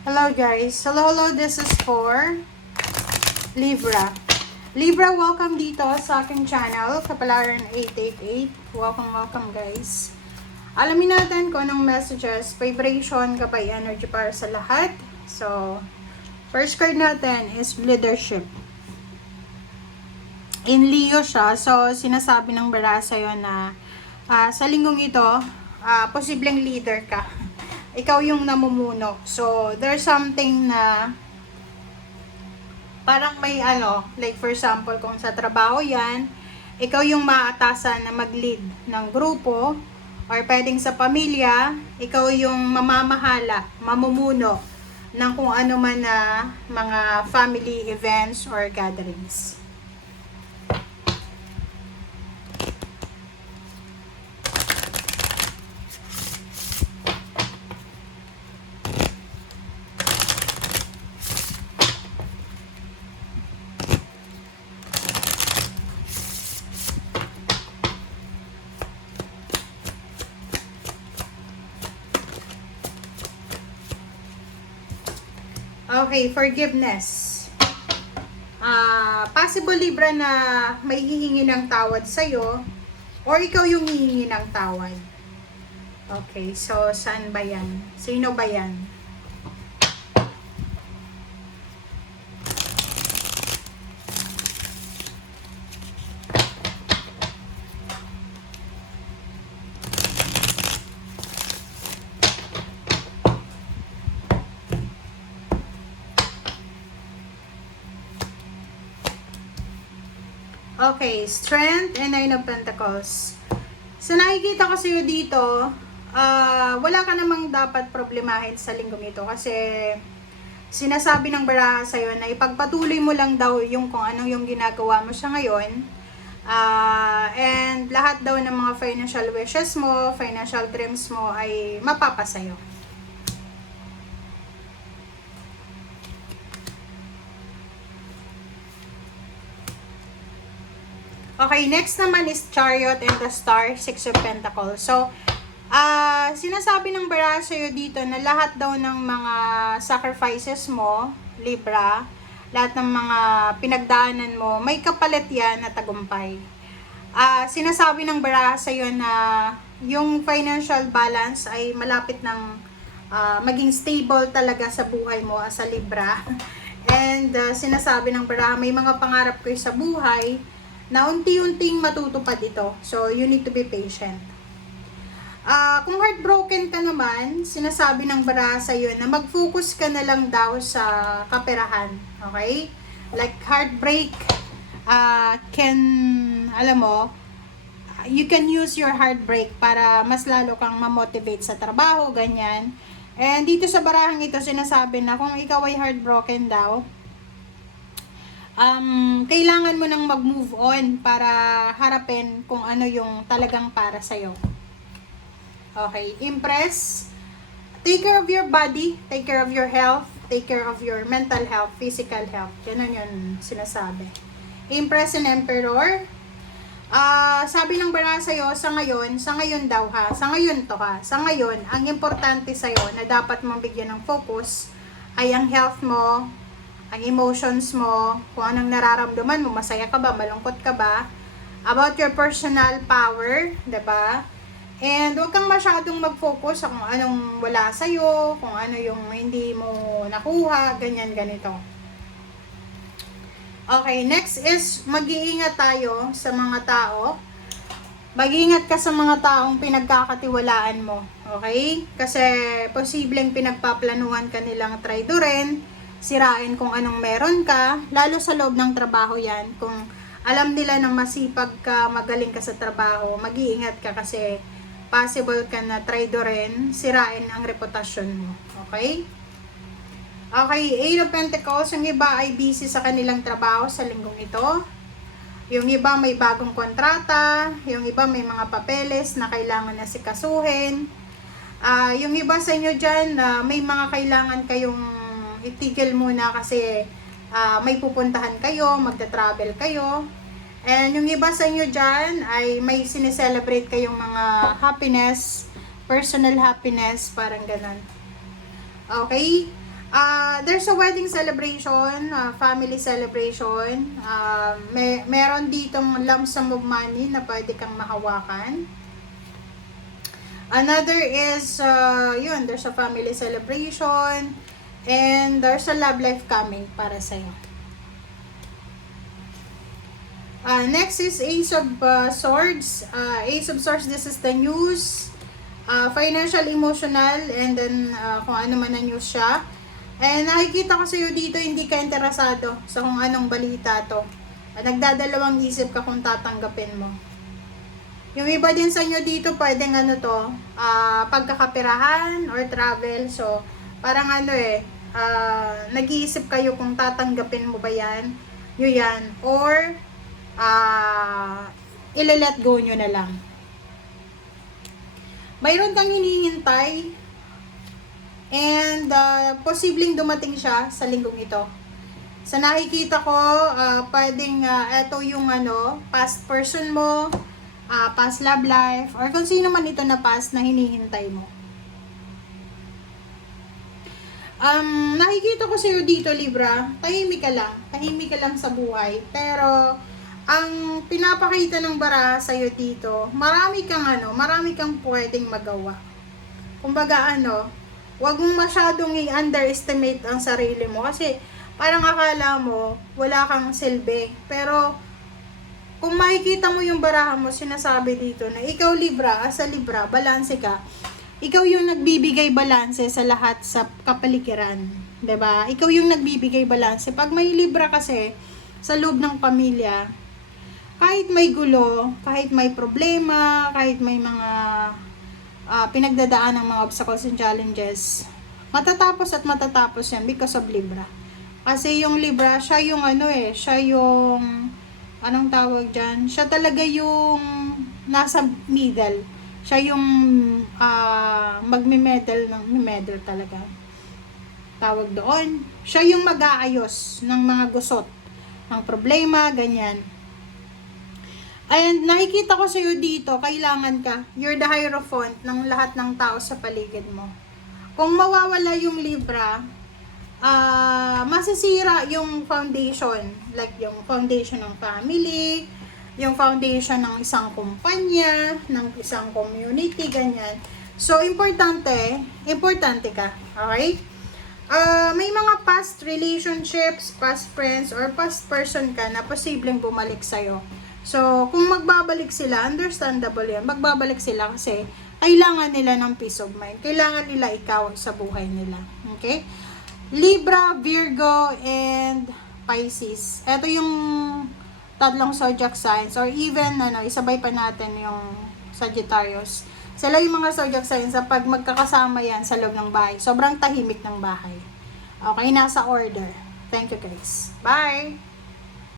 Hello guys. Hello, this is for Libra. Libra, welcome dito sa aking channel, Kapalaran 888. Welcome guys. Alamin natin kung anong messages, vibration, gabay energy para sa lahat. So, first card natin is leadership. In Leo siya, so sinasabi ng bara sa'yo na sa linggong ito, posibleng leader ka. Ikaw yung namumuno. So, there's something na parang may like for example, kung sa trabaho yan, ikaw yung maatasan na mag-lead ng grupo, or pwedeng sa pamilya, ikaw yung mamamahala, mamumuno ng kung ano man na mga family events or gatherings. Okay, forgiveness. Possible Libra na may hihingi ng tawad sa'yo, or ikaw yung hihingi ng tawad. Okay, so saan ba yan? Sino ba yan? Okay, Strength and Nine of Pentacles. Sa nakikita ko sa'yo dito, wala ka namang dapat problemahin sa linggong ito kasi sinasabi ng baraha sa'yo na ipagpatuloy mo lang daw yung kung anong yung ginagawa mo siya ngayon. And lahat daw ng mga financial wishes mo, financial dreams mo ay mapapasayo. Okay, next naman is Chariot and the Star, Six of Pentacles. So, sinasabi ng baraha sa'yo dito na lahat daw ng mga sacrifices mo, Libra, lahat ng mga pinagdaanan mo, may kapalit yan na tagumpay. Sinasabi ng baraha sa'yo na yung financial balance ay malapit ng maging stable talaga sa buhay mo as a Libra. And sinasabi ng baraha, may mga pangarap kayo sa buhay na unti-unting matutupad ito. So, you need to be patient. Kung heartbroken ka naman, sinasabi ng baraha sa'yo na mag-focus ka na lang daw sa kaperahan. Okay? Like heartbreak, you can use your heartbreak para mas lalo kang ma-motivate sa trabaho, ganyan. And dito sa barahang ito, sinasabi na kung ikaw ay heartbroken daw, kailangan mo nang mag-move on para harapin kung ano yung talagang para sa'yo. Okay, Empress, take care of your body, take care of your health, take care of your mental health, physical health. Ganun yun sinasabi. Empress and Emperor, sabi ng baraha sa'yo, sa ngayon daw ha, sa ngayon, ang importante sa'yo na dapat mong bigyan ng focus ay ang health mo, ang emotions mo, kung anong nararamdaman mo, masaya ka ba, malungkot ka ba, about your personal power, diba? And huwag kang masyadong mag-focus sa kung anong wala sa'yo, kung ano yung hindi mo nakuha, ganyan, ganito. Okay, next is mag-iingat tayo sa mga tao. Mag-iingat ka sa mga taong pinagkakatiwalaan mo, okay? Kasi posibleng pinagpaplanuhan ka nilang traidorin, sirain kung anong meron ka, lalo sa loob ng trabaho yan. Kung alam nila na masipag ka, magaling ka sa trabaho, mag-iingat ka kasi possible ka na traidorin, sirain ang reputasyon mo. Okay? Okay, Eight of Pentacles, yung iba ay busy sa kanilang trabaho sa linggong ito. Yung iba may bagong kontrata, yung iba may mga papeles na kailangan na sikasuhin. Yung iba sa inyo dyan, may mga kailangan kayong itigil muna kasi may pupuntahan kayo, magta-travel kayo. And yung iba sa inyo dyan ay may sineselebrate kayong mga happiness, personal happiness, parang ganun. Okay? There's a wedding celebration, family celebration. Meron ditong lump sum of money na pwede kang mahawakan. Another is, there's a family celebration. And there's a love life coming para sa'yo. Next is Ace of Swords. Ace of Swords, this is the news. Financial, emotional, and then kung ano man na news siya. And nakikita ko sa'yo dito, hindi ka interesado sa kung anong balita to. Nagdadalawang isip ka kung tatanggapin mo. Yung iba din sa inyo dito, pwedeng pagkakapirahan or travel. So, parang nag-iisip kayo kung tatanggapin mo ba yan, or ile-let go nyo na lang. Mayroon kang hinihintay, and posibleng dumating siya sa linggong ito. Sa nakikita ko, pwedeng ito yung past person mo, past love life, or kung sino man ito na past na hinihintay mo. Nakikita ko sa'yo dito, Libra, tahimik ka lang sa buhay, pero ang pinapakita ng baraha sa'yo dito, marami kang pwedeng magawa. Kumbaga wag mong masyadong i-underestimate ang sarili mo, kasi parang akala mo wala kang silbi, pero kung makikita mo yung baraha mo, sinasabi dito na ikaw, Libra, as a Libra, balanse ka. Ikaw yung nagbibigay balanse sa lahat sa kapaligiran. 'Di ba? Ikaw yung nagbibigay balanse. Pag may Libra kasi sa loob ng pamilya, kahit may gulo, kahit may problema, kahit may mga pinagdadaan ng mga obstacles and challenges, matatapos yan because of Libra. Kasi yung Libra, siya yung anong tawag dyan? Siya talaga yung nasa middle. Siya yung magme-medal talaga. Tawag doon. Siya yung mag-aayos ng mga gusot, ng problema, ganyan. And nakikita ko sa'yo dito, kailangan ka. You're the hierophant ng lahat ng tao sa paligid mo. Kung mawawala yung Libra, masisira yung foundation, like yung foundation ng family, yung foundation ng isang kumpanya, ng isang community, ganyan. So, importante ka, okay? May mga past relationships, past friends, or past person ka na posibleng bumalik sa'yo. So, kung magbabalik sila, understandable yan, magbabalik sila kasi kailangan nila ng peace of mind. Kailangan nila ikaw sa buhay nila, okay? Libra, Virgo, and Pisces. Ito yung tatlong zodiac signs, or even isabay pa natin yung Sagittarius. Sila yung mga zodiac signs sa pag magkakasama yan sa loob ng bahay. Sobrang tahimik ng bahay. Okay, nasa order. Thank you guys. Bye!